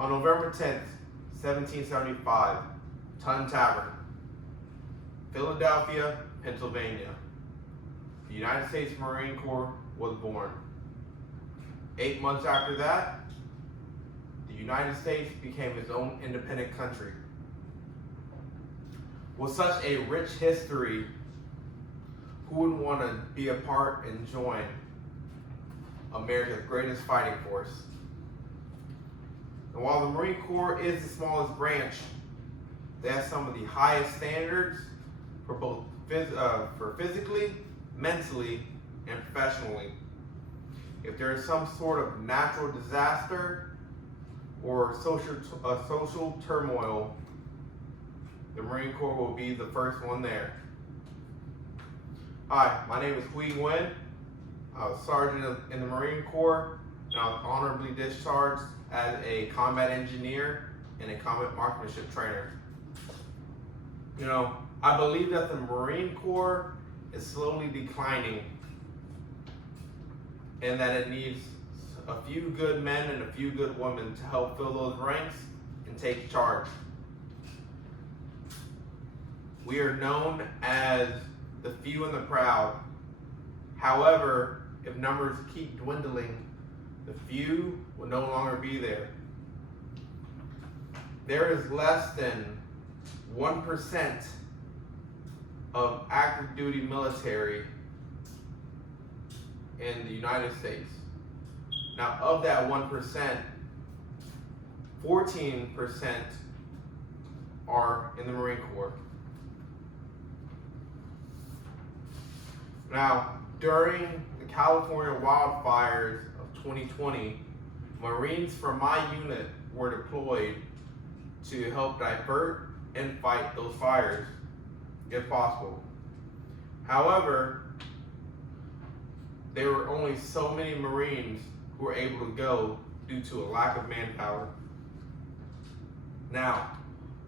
On November 10th, 1775, Tun Tavern, Philadelphia, Pennsylvania, the United States Marine Corps was born. 8 months after that, the United States became its own independent country. With such a rich history, who wouldn't want to be a part and join America's greatest fighting force? And while the Marine Corps is the smallest branch, they have some of the highest standards for both physically, mentally, and professionally. If there is some sort of natural disaster or social turmoil, the Marine Corps will be the first one there. Hi, my name is Hui Nguyen. I was sergeant in the Marine Corps, and I was honorably discharged as a combat engineer and a combat marksmanship trainer. You know, I believe that the Marine Corps is slowly declining and that it needs a few good men and a few good women to help fill those ranks and take charge. We are known as the few and the proud. However, if numbers keep dwindling, the few will no longer be there. There is less than 1% of active duty military in the United States. Now, of that 1%, 14% are in the Marine Corps. Now, during the California wildfires of 2020, Marines from my unit were deployed to help divert and fight those fires, if possible. However, there were only so many Marines who were able to go due to a lack of manpower. Now,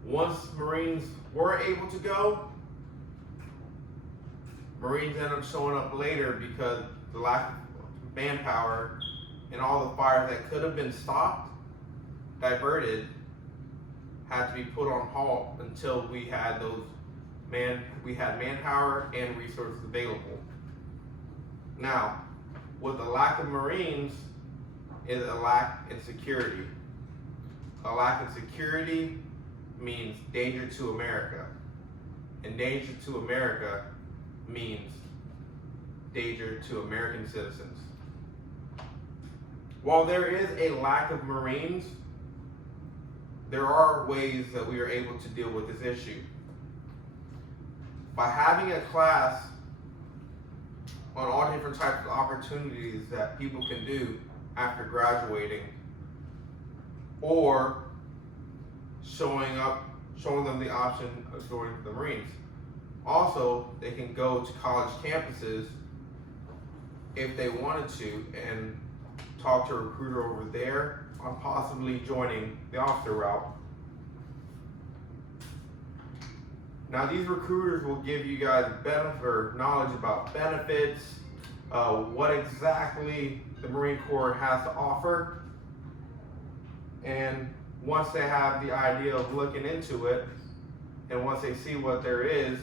once Marines were able to go, Marines end up showing up later because the lack of manpower and all the fires that could have been stopped, diverted, had to be put on halt until we had manpower and resources available. Now, with the lack of Marines is a lack in security. A lack of security means danger to America. And danger to America means danger to American citizens. While there is a lack of Marines, there are ways that we are able to deal with this issue. By having a class on all different types of opportunities that people can do after graduating, or showing them the option of joining the Marines. Also, they can go to college campuses if they wanted to and talk to a recruiter over there on possibly joining the officer route. Now, these recruiters will give you guys knowledge about benefits, what exactly the Marine Corps has to offer, and once they have the idea of looking into it, and once they see what there is,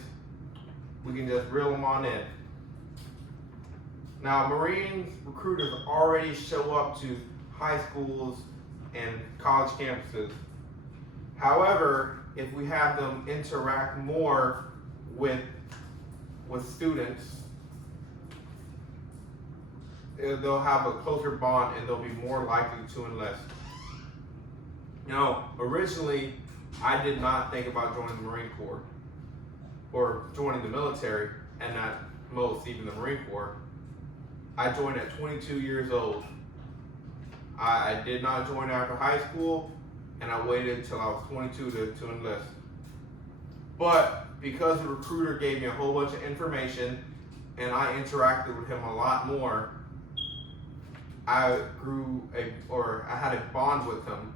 we can just reel them on in. Now, Marines recruiters already show up to high schools and college campuses. However, if we have them interact more with students, they'll have a closer bond and they'll be more likely to enlist. You know, originally, I did not think about joining the Marine Corps or joining the military, and not most, even the Marine Corps. I joined at 22 years old. I did not join after high school, and I waited until I was 22 to enlist. But because the recruiter gave me a whole bunch of information and I interacted with him a lot more, I had a bond with him,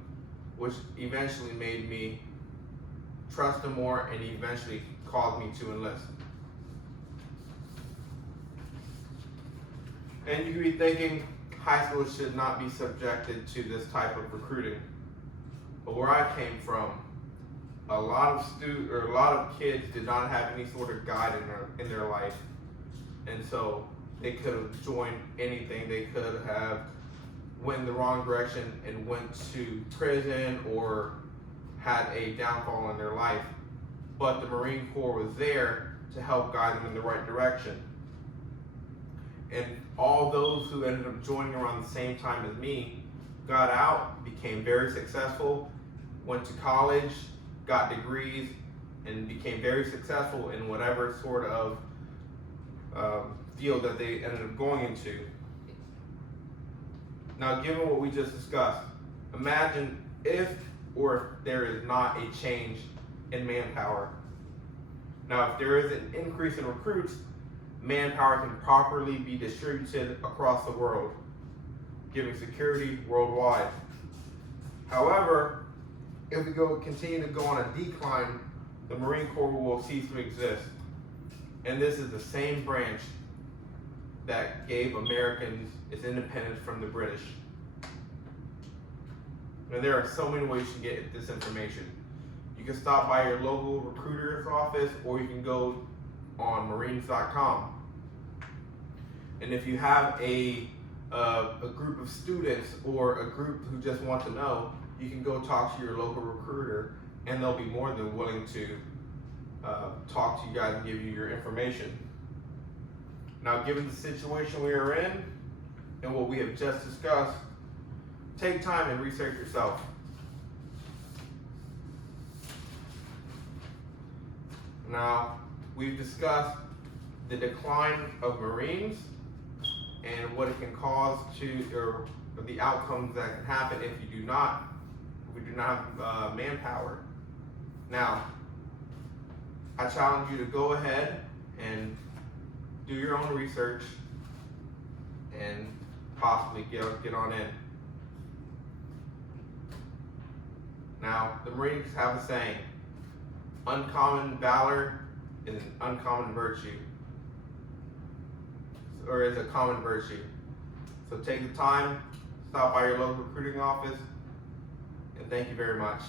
which eventually made me trust him more and eventually caused me to enlist. And you could be thinking high school should not be subjected to this type of recruiting. But where I came from, a lot of kids did not have any sort of guide in their life, and so they could have joined anything. They could have went in the wrong direction and went to prison or had a downfall in their life. But the Marine Corps was there to help guide them in the right direction. And all those who ended up joining around the same time as me got out, became very successful, went to college, got degrees, and became very successful in whatever sort of field that they ended up going into. Now, given what we just discussed, imagine if there is not a change in manpower. Now, if there is an increase in recruits, manpower can properly be distributed across the world, giving security worldwide. However, if we continue to go on a decline, the Marine Corps will cease to exist. And this is the same branch that gave Americans its independence from the British. And there are so many ways to get this information. You can stop by your local recruiter's office, or you can go on marines.com. And if you have a group of students or a group who just want to know, you can go talk to your local recruiter, and they'll be more than willing to talk to you guys and give you your information. Now, given the situation we are in and what we have just discussed, take time and research yourself. Now, we've discussed the decline of Marines and what it can cause or the outcomes that can happen if we do not have manpower. Now, I challenge you to go ahead and do your own research and possibly get on in. Now, the Marines have a saying: uncommon valor is an uncommon virtue, or is a common virtue. So take the time, stop by your local recruiting office, and thank you very much.